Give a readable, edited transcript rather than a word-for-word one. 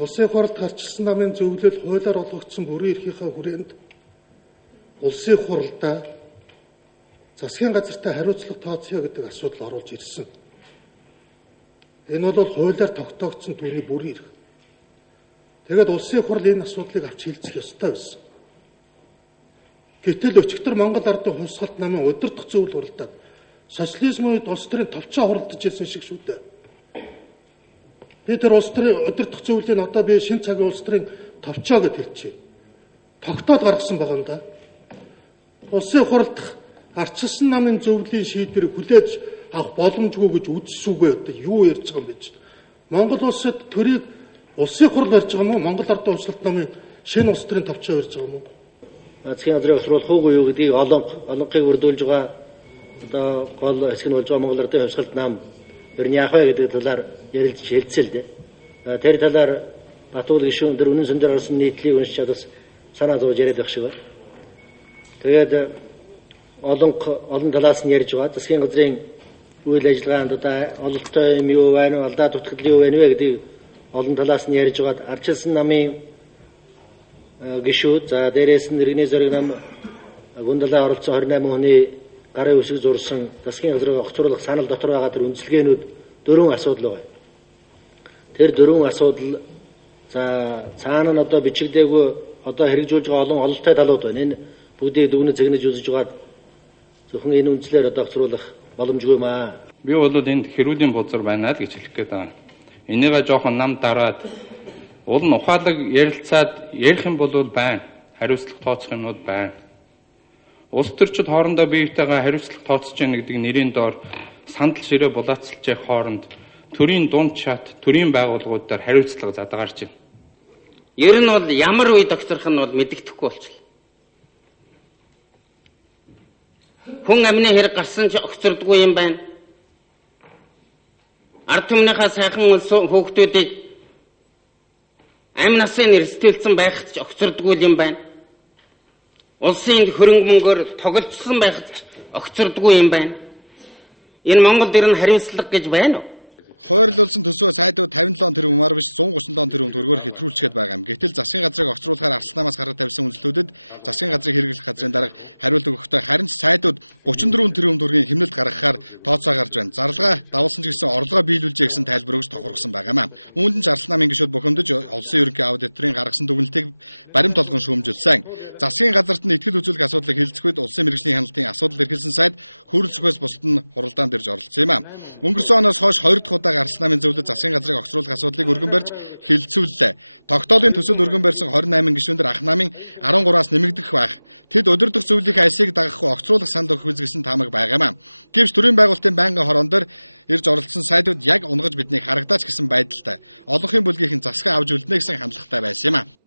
Улсын хурлд гарчилсан намын зөвлөл хуулиар олгогдсон бүрэн эрхийнхээ хүрээнд улсын хурлдаа засгийн газартай хариуцлага тооцъё гэдэг асуудал оруулж ирсэн. Энэ бол хуулиар тогтоогдсон түүний бүрэн эрх. Тэгээд улсын хурл энэ асуудлыг авч хэлцэх ёстой байсан. Гэтэл өчигдөр Монгол Ардын хувьсгалт намын удирдах зөвлөл хуралдаад социализмын үед улс төрийн товчоо хуралдаж ирсэн шиг шүү дээ. Би тэр улс төрийн удирдах зөвлөлийн одоо би шинэ цагийн улс төрийн товчоо гэж хэлчихье. Тогтоол гаргасан байгаа юм да. Улсын хурлд арчилсан намын зөвлөлийн шийдвэрийг хүлээж авах боломжгүй гэж үзсүүгээ одоо юу ярьж байгаа юм бэ? Монгол улсад төрийг улсын хурл барьж байгаа юм уу? Монгол Ардын хувьсгалт намын шинэ улс төрийн товчоо барьж байгаа юм уу? Засгийн газрын өсрүүл хуугүй юу гэдгийг олонхыг үрдүүлж байгаа одоо гол хэсэг нь болж байгаа Монгол Ардын хувьсгалт нам ер нь яах вэ гэдэг талаар ярилцж хэлцээ л дээ. Тэр талаар Батуул гишүүн дээр үнэн сүнээр орсон нийтлийг уншичаад бас санаа зовж яриад байх шиг байна. Тэгээд олон талаас нь ярьж байгаа. Засгийн газрын үйл ажиллагаанд одоо ололттой юм юу байна вэ, алдаа дутагдал юу байна вэ гэдгийг олон талаас нь ярьж байгаа. Арчилсан намын гишүүд за дээрээс нь иргэний зориг нам гүндалаа оролцсон 28 хүний гарын үсэг зурсан засгийн газрыг огцруулах санал дотор байгаа тэр үндслэгээнүүд 4 асуудал байна. Тэр 4 асуудал за цаана нь одоо бичигдээгүй одоо хэрэгжүүлж байгаа олон ололттой талууд байна. Энэ бүгдийг дүгнэж зэгнэж үзэж байгаа зөвхөн энэ үндслээр одоо огцруулах боломжгүй юм аа. Би бол энд хэрүүлийн бузар байна л гэж хэлэх гээд байна. Энийгээ жоохон нам дараад уул нь ухаалаг ярилцаад ярих юм бол байна. Хариуцлага тооцох юмнууд байна. Улс төрчид хоорондоо биетэйгээ хариуцлага тооцож яах гэдэг нэрийн доор сандал ширээ булаацалж явах хооронд төрийн дунд чат, төрийн байгууллагуудаар хариуцлага задгарч байна. Ер нь бол ямар үе тогтсорох нь бол мэддэхгүй болчихлоо. Хүн амны хэрэг гарсан ч огцордгүй юм байна. Ард түмнийхээ сайхан хүүхдүүдийг амь насын эрсдэлсэн байхад ч огцордгүй юм байна. Улсын хөрөнгө мөнгөөр тоглолцсон байхад ч огцордгүй юм байна. Энэ Монголд ирнэ хариуцлага гэж байна уу? Хойрлуулсан төсөө сайдууд 57 тэрбум мар биш 137 тэрбум төгрөгөөр хэтрүүлчихэд байгаа юм. Гэтэл засгийн газрыг огцруулахаар арсланамаас гаргаж тавьсан үндэслүүдэд засгийн газрыг хэрэглэх газрын дарга хариулт өгөхдөө харин ч сайдууд 34 тэрбум төгрөгийн хэмнэлт гаргахаар тооцоо гарч байна. Зарлага давуулсан ч гэсэн орлогоо биелүүлжээ гэсэн тайлбар өгж тохирсон байгаа юм. Үүнд нь арсланамын гишүүд бухимдаж олсон ерөнхий аудиторын гаргасан дүгнэлтийг баримт толгон шүүмжилсэн. Засгийн газарт нь ихтгэл үзүүлэх асуудлыг хэлцэх үед улсын мэргэжлийн хяналтын асуудал эрхэлсэн сайд хөрөл зөхөөс бусад нь хуралдаанд ирж оролцсон юм. Өнгөрсөн оноос хойш 2 дахь удаа Арслан намын зөвлөлд засгийн газрыг огцруулах асуудлыг өргөн барьж хилцүүллээ. Тогтоолын төсөл өргөн барьсан 28 гишүүн дээр ах намын 13-аас нэмэгдэх байх. Тэд удирдах зөвлөлийн айсыг дагахгүй огцруулах санд өгөх гэсэн таамаг байгаа юм. Гэвч төрийн байгуулалтын байнгын хороон дээр ирж оролцсон сайдууд яг унгаж биднийг харагдаач гэсэн байдалтай. Олонхын бүлгийнхэн засгаа авч үлднэ гэсэн хандлагатай байсан юм.